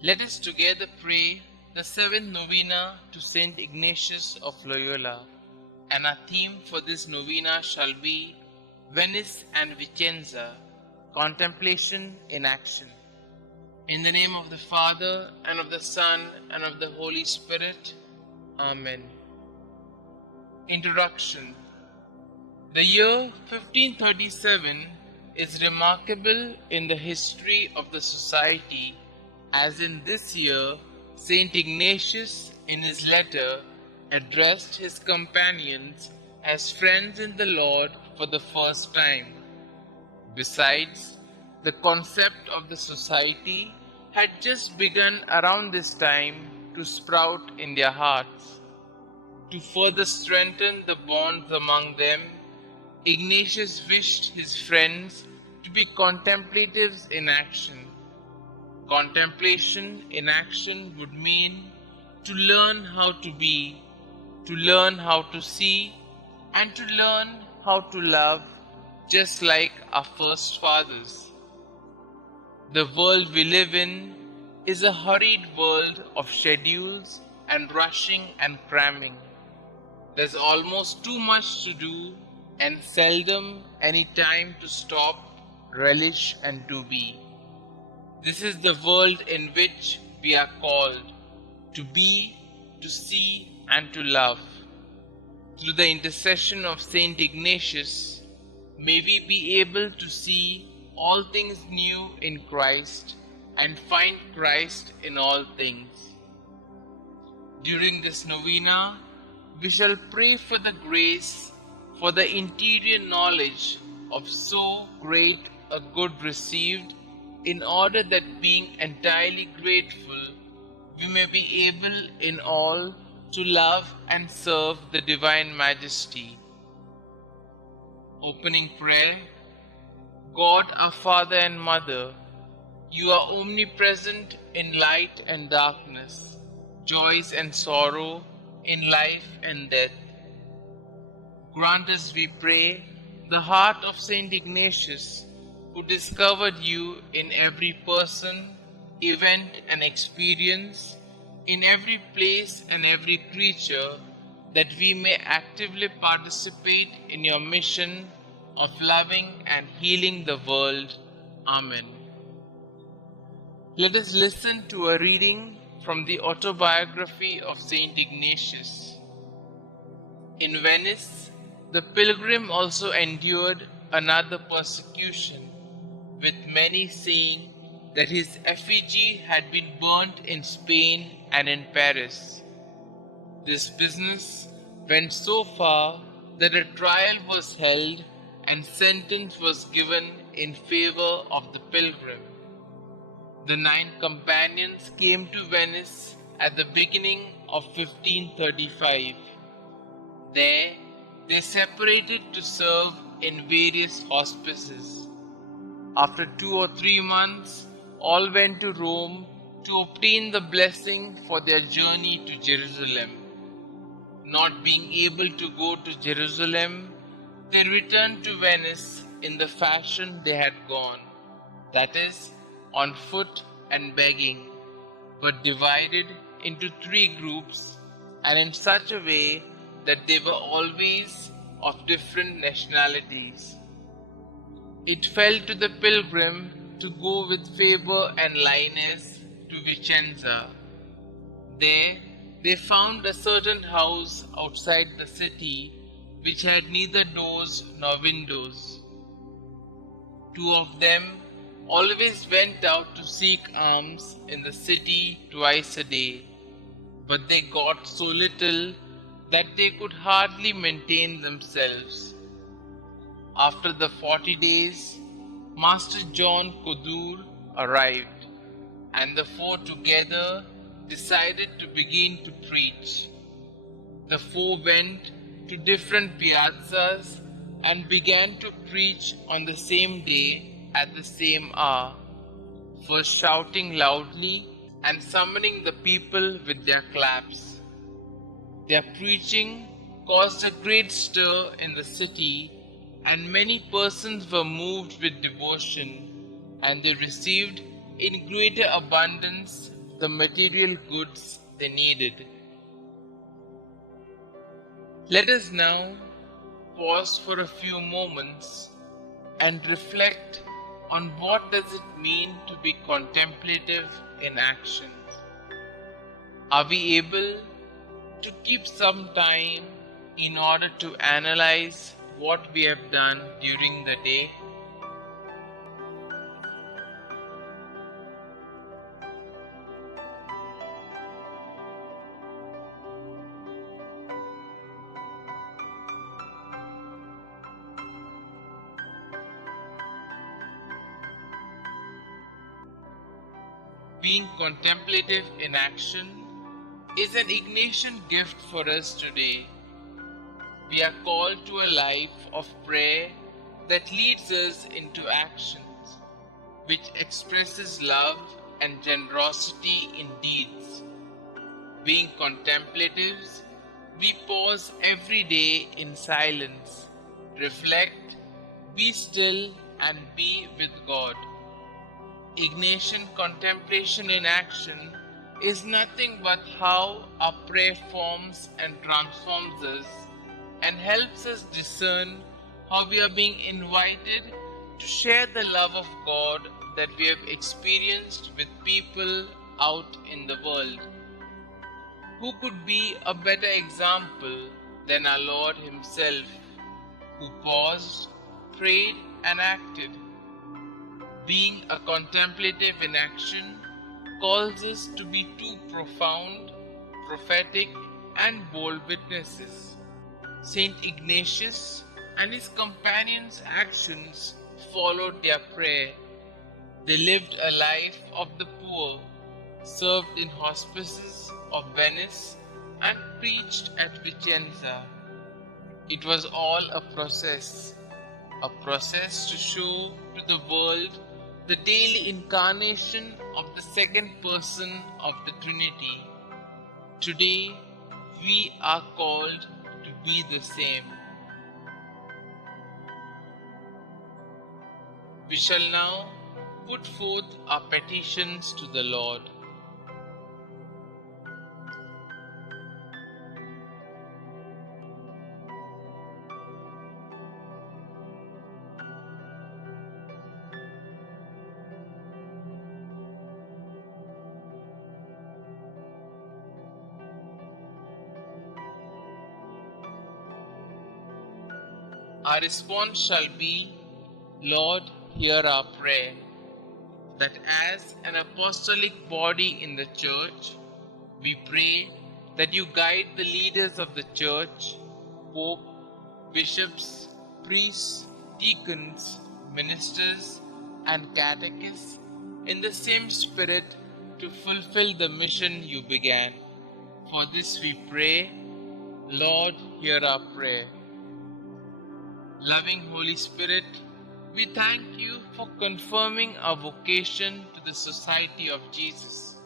Let us together pray the seventh novena to St Ignatius of Loyola, and our theme for this novena shall be Venice and Vicenza, Contemplation in Action. In the name of the Father, and of the Son, and of the Holy Spirit. Amen. Introduction. The year 1537 is remarkable in the history of the Society, as in this year St Ignatius in his letter addressed his companions as friends in the Lord for the first time. Besides, the concept of the Society had just begun around this time to sprout in their hearts. To further strengthen the bonds among them, Ignatius wished his friends to be contemplatives in action. Contemplation in action would mean to learn how to be, to learn how to see, and to learn how to love, just like our first fathers. The world we live in is a hurried world of schedules and rushing and cramming. There's almost too much to do and seldom any time to stop, relish, and to be. This is the world in which we are called to be, to see, and to love. Through the intercession of St Ignatius, may we be able to see all things new in Christ and find Christ in all things. During this novena, we shall pray for the grace, for the interior knowledge of so great a good received, in order that being entirely grateful, we may be able in all to love and serve the Divine Majesty. Opening prayer. God, our Father and Mother, you are omnipresent in light and darkness, joys and sorrow, in life and death. Grant us, we pray, the heart of St Ignatius, who discovered you in every person, event, and experience, in every place and every creature, that we may actively participate in your mission of loving and healing the world. Amen. Let us listen to a reading from the autobiography of St Ignatius. In Venice, the pilgrim also endured another persecution, with many saying that his effigy had been burnt in Spain and in Paris. This business went so far that a trial was held and sentence was given in favor of the pilgrim. The 9 companions came to Venice at the beginning of 1535. There, they separated to serve in various hospices. After 2 or 3 months, all went to Rome to obtain the blessing for their journey to Jerusalem. Not being able to go to Jerusalem, they returned to Venice in the fashion they had gone, that is, on foot and begging, but divided into 3 groups, and in such a way that they were always of different nationalities. It fell to the pilgrim to go with Faber and Linus to Vicenza. There they found a certain house outside the city which had neither doors nor windows. 2 of them always went out to seek alms in the city twice a day, but they got so little that they could hardly maintain themselves. After the 40 days, Master John Kodur arrived, and the 4 together decided to begin to preach. The 4 went to different piazzas and began to preach on the same day at the same hour, first shouting loudly and summoning the people with their claps. Their preaching caused a great stir in the city, and many persons were moved with devotion, and they received in greater abundance the material goods they needed. Let us now pause for a few moments and reflect on what does it mean to be contemplative in action. Are we able to keep some time in order to analyze what we have done during the day? Being contemplative in action is an Ignatian gift for us today. We are called to a life of prayer that leads us into actions, which expresses love and generosity in deeds. Being contemplatives, we pause every day in silence, reflect, be still, and be with God. Ignatian contemplation in action is nothing but how our prayer forms and transforms us and helps us discern how we are being invited to share the love of God that we have experienced with people out in the world. Who could be a better example than our Lord Himself, who paused, prayed, and acted? Being a contemplative in action calls us to be two profound, prophetic, and bold witnesses. St Ignatius and his companions' actions followed their prayer. They lived a life of the poor, served in hospices of Venice, and preached at Vicenza. It was all a process to show to the world the daily incarnation of the second person of the Trinity. Today, we are called to be the same. We shall now put forth our petitions to the Lord. Our response shall be, Lord, hear our prayer, that as an apostolic body in the Church, we pray that you guide the leaders of the Church, Pope, bishops, priests, deacons, ministers, and catechists in the same spirit to fulfill the mission you began. For this we pray, Lord, hear our prayer. Loving Holy Spirit, we thank you for confirming our vocation to the Society of Jesus.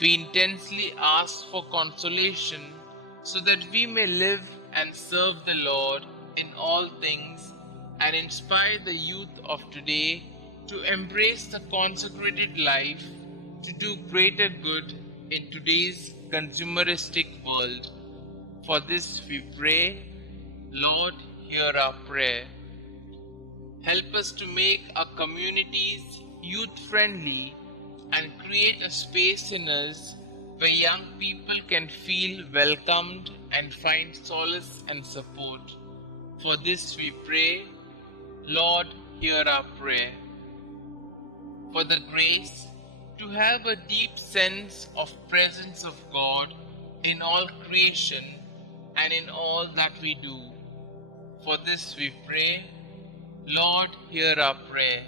We intensely ask for consolation so that we may live and serve the Lord in all things and inspire the youth of today to embrace the consecrated life to do greater good in today's consumeristic world. For this we pray, Lord, hear our prayer. Help us to make our communities youth-friendly and create a space in us where young people can feel welcomed and find solace and support. For this we pray, Lord, hear our prayer. For the grace to have a deep sense of presence of God in all creation and in all that we do. For this we pray, Lord, hear our prayer.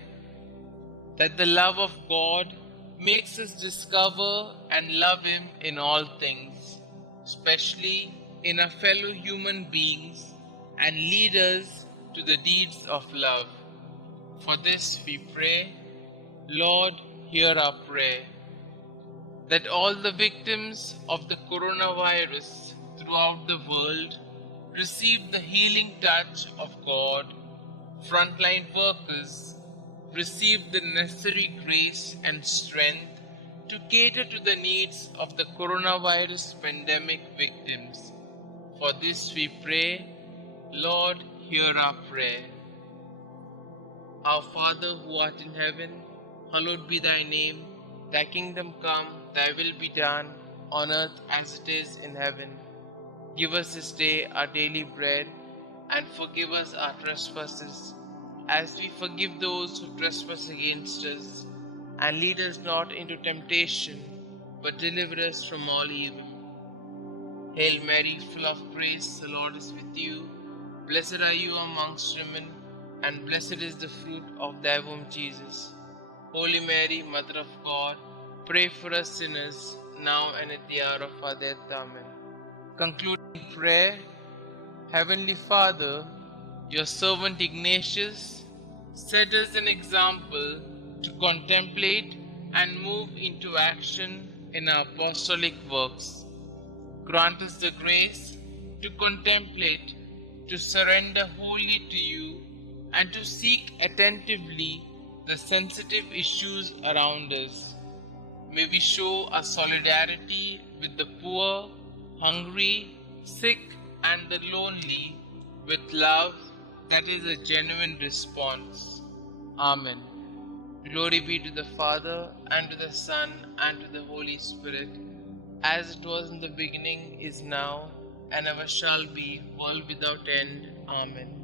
That the love of God makes us discover and love Him in all things, especially in our fellow human beings, and lead us to the deeds of love. For this we pray, Lord, hear our prayer. That all the victims of the coronavirus throughout the world receive the healing touch of God. Frontline workers receive the necessary grace and strength to cater to the needs of the coronavirus pandemic victims. For this we pray, Lord, hear our prayer. Our Father who art in heaven, hallowed be thy name. Thy kingdom come, thy will be done, on earth as it is in heaven. Give us this day our daily bread, and forgive us our trespasses, as we forgive those who trespass against us. And lead us not into temptation, but deliver us from all evil. Hail Mary, full of grace, the Lord is with you. Blessed are you amongst women, and blessed is the fruit of thy womb, Jesus. Holy Mary, Mother of God, pray for us sinners, now and at the hour of our death. Amen. Concluding prayer. Heavenly Father, your servant Ignatius set us an example to contemplate and move into action in our apostolic works. Grant us the grace to contemplate, to surrender wholly to you, and to seek attentively the sensitive issues around us. May we show our solidarity with the poor, hungry, sick, and the lonely with love that is a genuine response. Amen. Glory be to the Father, and to the Son, and to the Holy Spirit, as it was in the beginning, is now, and ever shall be, world without end. Amen.